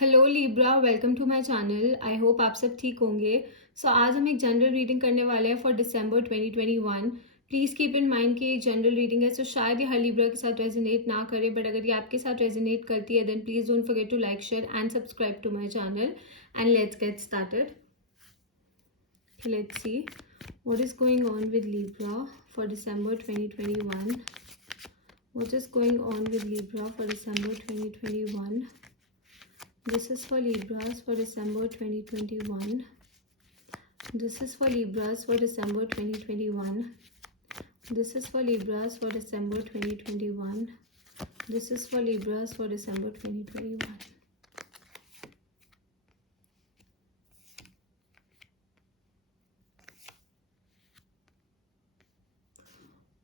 Hello Libra, welcome to my channel. I hope आप सब ठीक होंगे। आज हम एक जनरल रीडिंग करने वाले हैं for December 2021। Please keep in mind कि एक जनरल रीडिंग है, शायद ये हर लिब्रा के साथ रेजोनेट ना करे, बट अगर ये आपके साथ रेजोनेट करती है then please don't forget to like, share and subscribe to my channel. And let's get started. Let's see what is going on with Libra for December 2021। What is going on with Libra for December 2021? This is for Libras for December 2021. This is for Libras for December 2021. This is for Libras for December 2021. This is for Libras for December 2021.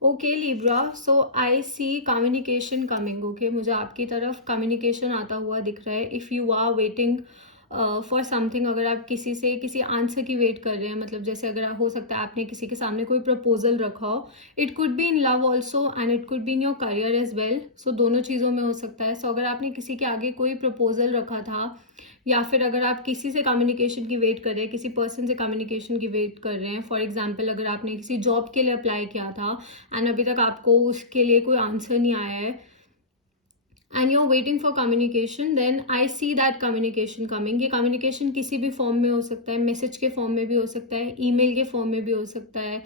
Okay Libra, I see communication coming. Okay, मुझे आपकी तरफ communication आता हुआ दिख रहा है। If you are waiting for something, अगर आप किसी से किसी आंसर की वेट कर रहे हैं, मतलब जैसे अगर हो सकता है आपने किसी के सामने कोई प्रपोजल रखा हो। It could be in love also and it could be in your career as well. दोनों चीज़ों में हो सकता है। अगर आपने किसी के आगे कोई प्रपोजल रखा था, या फिर अगर आप किसी से कम्युनिकेशन की वेट कर रहे हैं, किसी पर्सन से कम्युनिकेशन की वेट कर रहे हैं, फॉर एग्जाम्पल अगर आपने किसी जॉब के लिए अप्लाई किया था एंड अभी तक आपको उसके लिए कोई आंसर नहीं आया है and you are waiting for communication, then I see that communication coming. ये कम्युनिकेशन किसी भी फॉर्म में हो सकता है, मैसेज के फॉर्म में भी हो सकता है, ईमेल के फॉर्म में भी हो सकता है,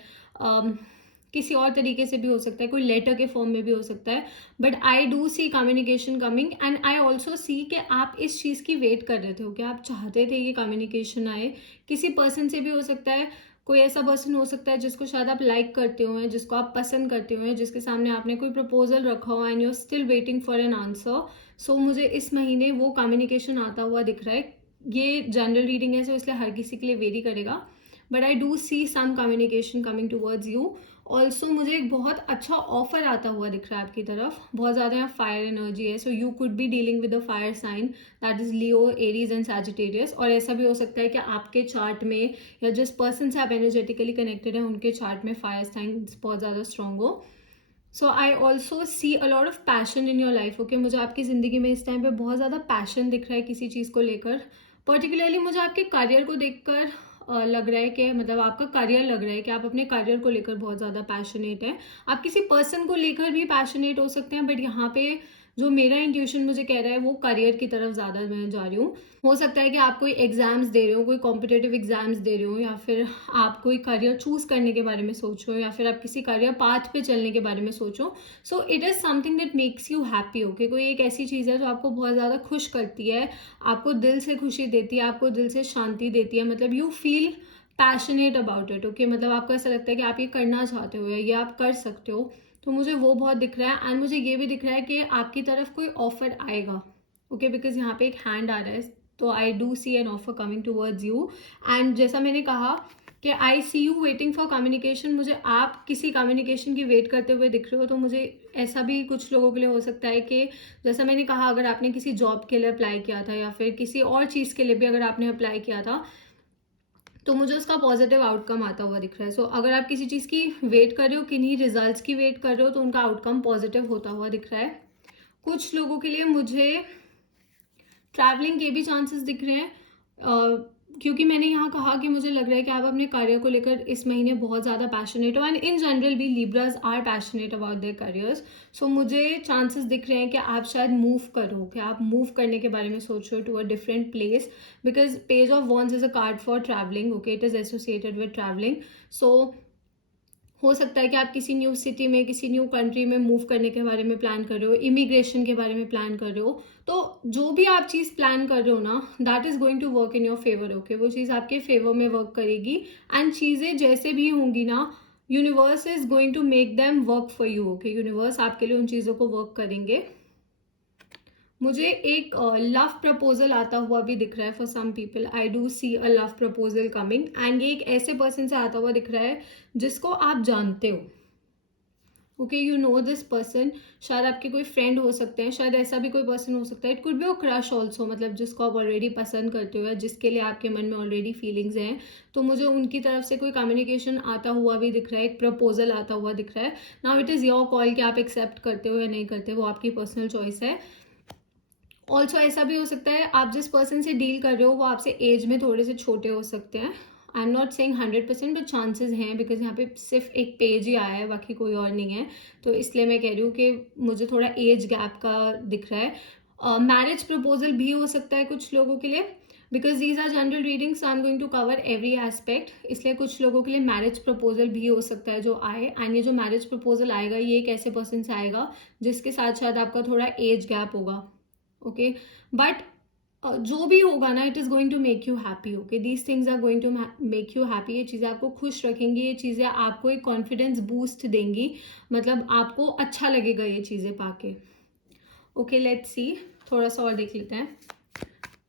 किसी और तरीके से भी हो सकता है, कोई लेटर के फॉर्म में भी हो सकता है। But I do see communication coming and I also see कि आप इस चीज़ की वेट कर रहे थे। ओके, आप चाहते थे कि कम्युनिकेशन आए। किसी पर्सन से भी हो सकता है, कोई ऐसा पर्सन हो सकता है जिसको शायद आप लाइक करते हो, जिसको आप पसंद करते हो, जिसके सामने आपने कोई प्रपोजल रखा हो and you are still waiting for an answer. मुझे इस महीने वो कम्युनिकेशन आता हुआ दिख रहा है। ये जनरल रीडिंग है, इसलिए हर किसी के लिए वेरी करेगा, but I do see some communication coming towards you. Also मुझे एक बहुत अच्छा ऑफर आता हुआ दिख रहा है आपकी तरफ। बहुत ज़्यादा यहाँ फायर एनर्जी है, so you could be dealing with a fire sign, that is Leo, Aries and Sagittarius. और ऐसा भी हो सकता है कि आपके चार्ट में या जिस पर्सन से आप एनर्जेटिकली कनेक्टेड हैं उनके चार्ट में फायर साइन बहुत ज़्यादा स्ट्रॉन्ग हो। आई also C a lot of passion in your life. Okay, मुझे आपकी ज़िंदगी में इस टाइम पे बहुत ज़्यादा पैशन दिख रहा है किसी चीज़ को लेकर। पर्टिकुलरली मुझे आपके करियर को देखकर लग रहा है कि मतलब आपका करियर लग रहा है कि आप अपने करियर को लेकर बहुत ज़्यादा पैशनेट हैं। आप किसी पर्सन को लेकर भी पैशनेट हो सकते हैं, बट यहाँ पे जो मेरा इंट्यूशन मुझे कह रहा है वो करियर की तरफ ज़्यादा मैं जा रही हूँ। हो सकता है कि आप कोई एग्जाम्स दे रहे हो, कोई कॉम्पिटेटिव एग्जाम्स दे रहे हो, या फिर आप कोई करियर चूज करने के बारे में सोचो, या फिर आप किसी करियर पाथ पे चलने के बारे में सोचो। It is something that makes you happy. Okay, कोई एक ऐसी चीज़ है जो आपको बहुत ज़्यादा खुश करती है, आपको दिल से खुशी देती है, आपको दिल से शांति देती है। मतलब you feel passionate about it. Okay, मतलब आपको ऐसा लगता है कि आप ये करना चाहते हो या ये आप कर सकते हो। मुझे वो बहुत दिख रहा है एंड मुझे ये भी दिख रहा है कि आपकी तरफ कोई ऑफर आएगा। ओके, बिकॉज यहाँ पे एक हैंड आ रहा है, I do see an offer coming towards you. And जैसा मैंने कहा कि I see you waiting for communication, मुझे आप किसी कम्युनिकेशन की वेट करते हुए दिख रहे हो। मुझे ऐसा भी कुछ लोगों के लिए हो सकता है कि जैसा मैंने कहा, अगर आपने किसी जॉब के लिए अप्लाई किया था या फिर किसी और चीज़ के लिए भी अगर आपने अप्लाई किया था, तो मुझे उसका पॉजिटिव आउटकम आता हुआ दिख रहा है। अगर आप किसी चीज़ की वेट कर रहे हो, किन्हीं रिजल्ट्स की वेट कर रहे हो, तो उनका आउटकम पॉजिटिव होता हुआ दिख रहा है। कुछ लोगों के लिए मुझे ट्रैवलिंग के भी चांसेस दिख रहे हैं, क्योंकि मैंने यहाँ कहा कि मुझे लग रहा है कि आप अपने करियर को लेकर इस महीने बहुत ज़्यादा पैशनेट हो एंड इन जनरल भी Libras are passionate about their careers. मुझे चांसेस दिख रहे हैं कि आप शायद मूव करो, कि आप मूव करने के बारे में सोचो to a different place, because page of wands is a card for travelling. Okay, it is associated with travelling. हो सकता है कि आप किसी न्यू सिटी में, किसी न्यू कंट्री में मूव करने के बारे में प्लान कर रहे हो, इमिग्रेशन के बारे में प्लान कर रहे हो। तो जो भी आप चीज़ प्लान कर रहे हो ना, that is going to work in your favour. Okay, वो चीज़ आपके फेवर में वर्क करेगी एंड चीज़ें जैसे भी होंगी ना, universe is going to make them work for you. Okay, universe आपके लिए उन चीज़ों को वर्क करेंगे। मुझे एक लव प्रपोजल आता हुआ भी दिख रहा है for some people. I do see a love proposal coming and ये एक ऐसे पर्सन से आता हुआ दिख रहा है जिसको आप जानते हो। Okay, you know this person. शायद आपके कोई फ्रेंड हो सकते हैं, शायद ऐसा भी कोई पर्सन हो सकता है। It could be a crush also, मतलब जिसको आप ऑलरेडी पसंद करते हो या जिसके लिए आपके मन में ऑलरेडी फीलिंग्स हैं। मुझे उनकी तरफ से कोई कम्युनिकेशन आता हुआ भी दिख रहा है, एक प्रपोजल आता हुआ दिख रहा है। Now it is your call कि आप एक्सेप्ट करते हो या नहीं करते, वो आपकी पर्सनल चॉइस है। ऑल्सो ऐसा भी हो सकता है आप जिस पर्सन से डील कर रहे हो वो आपसे एज में थोड़े से छोटे हो सकते हैं। I am not saying 100% but chances हैं, बिकॉज यहाँ पे सिर्फ एक पेज ही आया है, बाकी कोई और नहीं है। तो इसलिए मैं कह रही हूँ कि मुझे थोड़ा एज गैप का दिख रहा है। मैरिज प्रपोजल भी हो सकता है कुछ लोगों के लिए, because these are general reading, so I am going to cover every aspect. इसलिए कुछ लोगों के लिए मैरिज प्रपोजल भी हो सकता है जो आए, एंड ये जो मैरिज प्रपोजल आएगा ये एक ऐसे पर्सन से आएगा जिसके साथ शायद आपका थोड़ा एज गैप होगा। ओके, बट जो भी होगा ना, it is going to make you happy. Okay, these things are going to make you happy. ये चीज़ें आपको खुश रखेंगी, ये चीज़ें आपको एक कॉन्फिडेंस बूस्ट देंगी, मतलब आपको अच्छा लगेगा ये चीज़ें पाके। ओके, लेट्स सी, थोड़ा सा और देख लेते हैं।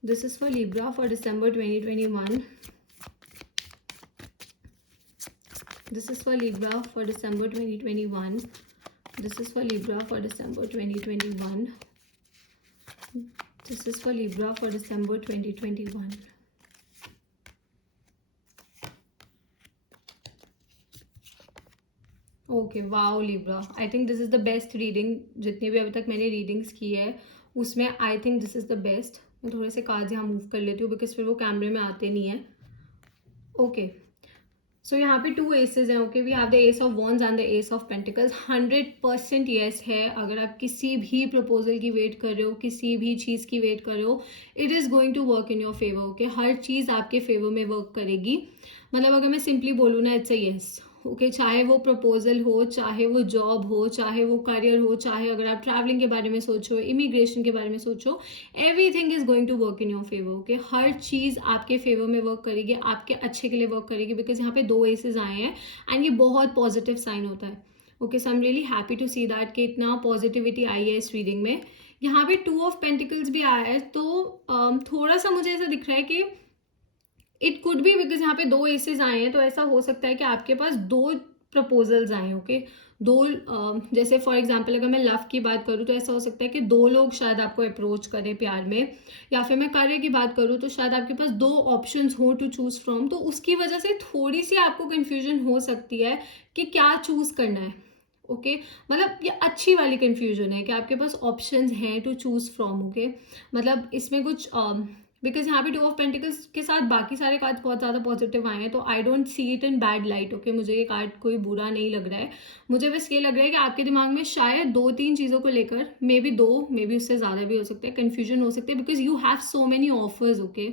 This is for Libra for December 2021। This is for Libra for December 2021। This is for Libra for December 2021। This is for Libra for December 2021. Okay, wow Libra, I think this is the best reading. जितनी भी अभी तक मैंने readings की है उसमें I think this is the best. मैं थोड़े से कार्ड्स यहाँ मूव कर लेती हूँ बिकॉज फिर वो कैमरे में आते नहीं है। ओके, सो यहाँ पे 2 एसेस हैं। Okay, we have the ace of wands and the ace of pentacles. 100% yes है। अगर आप किसी भी प्रपोजल की वेट कर रहे हो, किसी भी चीज़ की वेट कर रहे हो, it is going to work in your favour. Okay, हर चीज़ आपके फेवर में वर्क करेगी। मतलब अगर मैं सिंपली बोलूँ ना, इट्स अ येस। ओके, चाहे वो प्रपोजल हो, चाहे वो जॉब हो, चाहे वो करियर हो, चाहे अगर आप ट्रैवलिंग के बारे में सोचो, इमिग्रेशन के बारे में सोचो, everything is going to work in your favour. Okay, हर चीज़ आपके फेवर में वर्क करेगी, आपके अच्छे के लिए वर्क करेगी, बिकॉज यहाँ पे 2 एसेस आए हैं एंड ये बहुत पॉजिटिव साइन होता है। Okay, so I am really happy to see that कि इतना पॉजिटिविटी आई है इस रीडिंग में। यहाँ पे 2 ऑफ पेंटिकल्स भी आया है, तो थोड़ा सा मुझे ऐसा दिख रहा है कि इट कुड बी, बिकॉज यहाँ पे 2 एसेस आए हैं, तो ऐसा हो सकता है कि आपके पास 2 प्रपोजल्स आए। ओके, दो जैसे फॉर एग्जांपल अगर मैं लव की बात करूँ तो ऐसा हो सकता है कि 2 लोग शायद आपको अप्रोच करें प्यार में, या फिर मैं करियर की बात करूँ तो शायद आपके पास 2 ऑप्शंस हो टू चूज फ्रॉम, तो उसकी वजह से थोड़ी सी आपको कंफ्यूजन हो सकती है कि क्या चूज करना है। ओके, मतलब ये अच्छी वाली कंफ्यूजन है कि आपके पास ऑप्शंस हैं टू चूज फ्रॉम। ओके, मतलब इसमें कुछ बिकॉज यहाँ पे 2 ऑफ पेंटिकल्स के साथ बाकी सारे कार्ड्स बहुत ज़्यादा पॉजिटिव आए हैं, तो I don't see it in bad light. Okay, मुझे ये कार्ड कोई बुरा नहीं लग रहा है। मुझे बस ये लग रहा है कि आपके दिमाग में शायद 2-3 चीज़ों को लेकर, मे बी 2, मे बी उससे ज़्यादा भी हो सकते हैं, कन्फ्यूजन हो सकते हैं, because you have so many offers. Okay,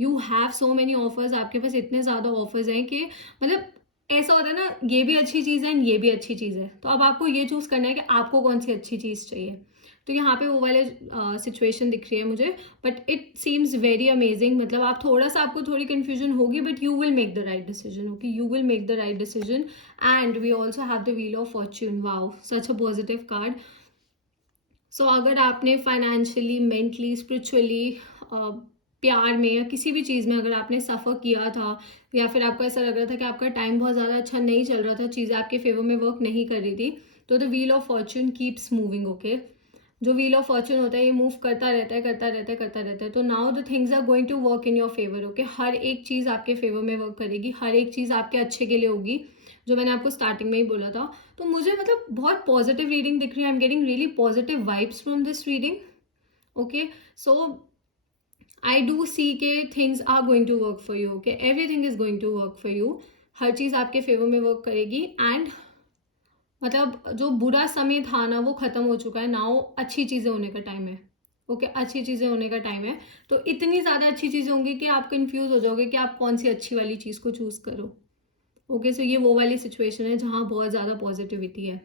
you have so many offers, आपके पास इतने ज़्यादा ऑफर्स हैं कि मतलब ऐसा होता है ना, ये भी अच्छी चीज़ है ये भी अच्छी चीज़ है, तो अब आपको ये चूज़ करना है कि आपको कौन सी अच्छी चीज़ चाहिए। तो यहाँ पे वो वाले सिचुएशन दिख रही है मुझे, but it seems very amazing. मतलब आप थोड़ा सा, आपको थोड़ी कन्फ्यूजन होगी, but you will make the right decision. Okay, you will make the right decision. And we also have the wheel of fortune. Wow, such a positive card. So अगर आपने financially, mentally, spiritually, प्यार में या किसी भी चीज़ में अगर आपने सफ़र किया था, या फिर आपको ऐसा लग रहा था कि आपका टाइम बहुत ज़्यादा अच्छा नहीं चल रहा था, चीज़ें आपके फेवर में वर्क नहीं कर रही थी, तो the wheel of Fortune keeps moving. Okay, जो व्हील ऑफ फॉर्च्यून होता है ये मूव करता रहता है, करता रहता है, करता रहता है। तो now the things are going to work in your favour. Okay, हर एक चीज़ आपके फेवर में वर्क करेगी, हर एक चीज़ आपके अच्छे के लिए होगी, जो मैंने आपको स्टार्टिंग में ही बोला था। तो मुझे मतलब बहुत पॉजिटिव रीडिंग दिख रही है। I am getting really positive vibes from this reading. Okay, so I do see के things are going to work for you. Okay, everything is going to work for you. हर चीज़ आपके favour में work करेगी, and मतलब जो बुरा समय था ना वो खत्म हो चुका है। नाउ अच्छी चीज़ें होने का टाइम है। ओके, अच्छी चीज़ें होने का टाइम है। तो इतनी ज़्यादा अच्छी चीज़ें होंगी कि आप कंफ्यूज हो जाओगे कि आप कौन सी अच्छी वाली चीज़ को चूज़ करो। ओके, सो ये वो वाली सिचुएशन है जहाँ बहुत ज़्यादा पॉजिटिविटी है।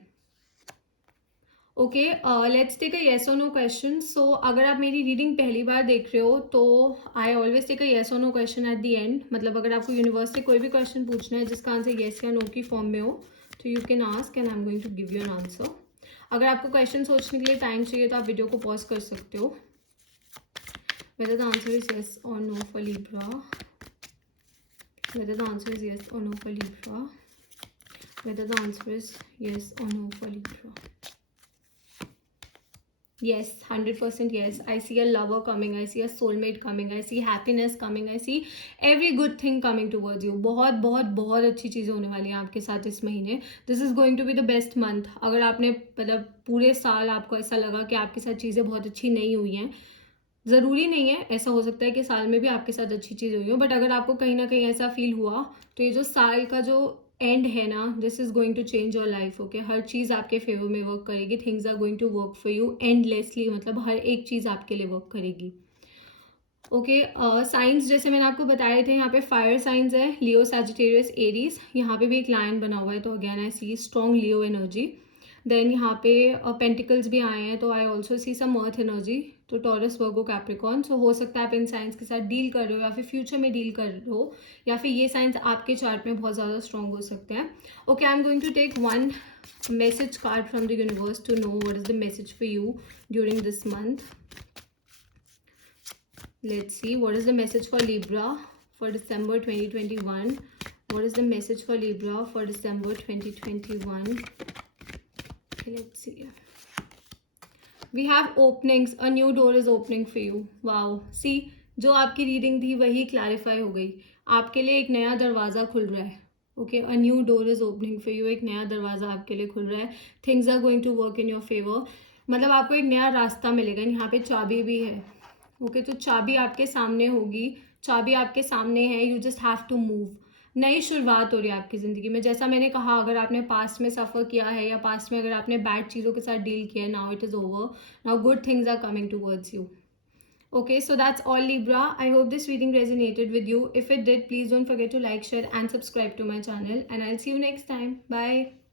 Okay, let's take a yes और नो क्वेश्चन। सो अगर आप मेरी रीडिंग पहली बार देख रहे हो तो I always take a yes और no question at the end. मतलब अगर आपको यूनिवर्स से कोई भी क्वेश्चन पूछना है जिसका आंसर येस या नो की फॉर्म में हो, तो you can ask and I am going to give you an answer. अगर आपको क्वेश्चन सोचने के लिए टाइम चाहिए तो आप वीडियो को पॉज कर सकते हो। Whether the answer is yes और no for Libra, whether the answer is yes or no for Libra, whether the answer is yes or no for Libra. Yes, 100% yes. I see a lover coming, I see a soulmate coming, I see happiness coming, I see every good thing coming towards you. बहुत बहुत बहुत अच्छी चीज़ें होने वाली हैं आपके साथ इस महीने. This is going to be the best month. अगर आपने मतलब पूरे साल आपको ऐसा लगा कि आपके साथ चीज़ें बहुत अच्छी नहीं हुई हैं, ज़रूरी नहीं है, ऐसा हो सकता है कि साल में भी आपके साथ अच्छी चीज़ हुई हो, बट अगर आपको कहीं ना कहीं ऐसा फील हुआ तो ये जो साल का जो एंड है ना, this is going to change your life. Okay, हर चीज़ आपके फेवर में वर्क करेगी, things are going to work for you endlessly, मतलब हर एक चीज़ आपके लिए वर्क करेगी। ओके, साइंस जैसे मैंने आपको बताए थे, यहाँ पे फायर साइंस है, लियो, सैजिटेरियस, एरीज। यहाँ पे भी एक लायन बना हुआ है, तो again I see strong Leo energy. Then यहाँ पे पेंटिकल्स भी आए हैं, तो I also see some earth energy, तो टॉरस, वर्गो, कैप्रिकॉन। सो हो सकता है आप इन साइंस के साथ डील कर रहे हो या फिर फ्यूचर में डील कर रहे हो, या फिर ये साइंस आपके चार्ट में बहुत ज़्यादा स्ट्रॉन्ग हो सकते हैं। Okay, I am going to take one message card from the universe to know what is the message for you during this month. Let's see what is the message for Libra for December 2021. What is the message for Libra for December 2021? Okay, let's see. We have openings. A new door is opening for you. Wow. See, जो आपकी reading थी वही clarify हो गई। आपके लिए एक नया दरवाज़ा खुल रहा है। Okay, a new door is opening for you. एक नया दरवाज़ा आपके लिए खुल रहा है। Things are going to work in your favour. मतलब आपको एक नया रास्ता मिलेगा। यहाँ पे चाबी भी है। ओके, तो चाबी आपके सामने होगी, चाबी आपके सामने है, you just have to move. नई शुरुआत हो रही है आपकी ज़िंदगी में। जैसा मैंने कहा, अगर आपने पास्ट में सफ़र किया है या पास्ट में अगर आपने बैड चीज़ों के साथ डील किया है, now it is over, now good things are coming towards you. Okay, so that's all, Libra. I hope this reading resonated with you. If it did, please don't forget to like, share and subscribe to my channel, and I'll see you next time. Bye.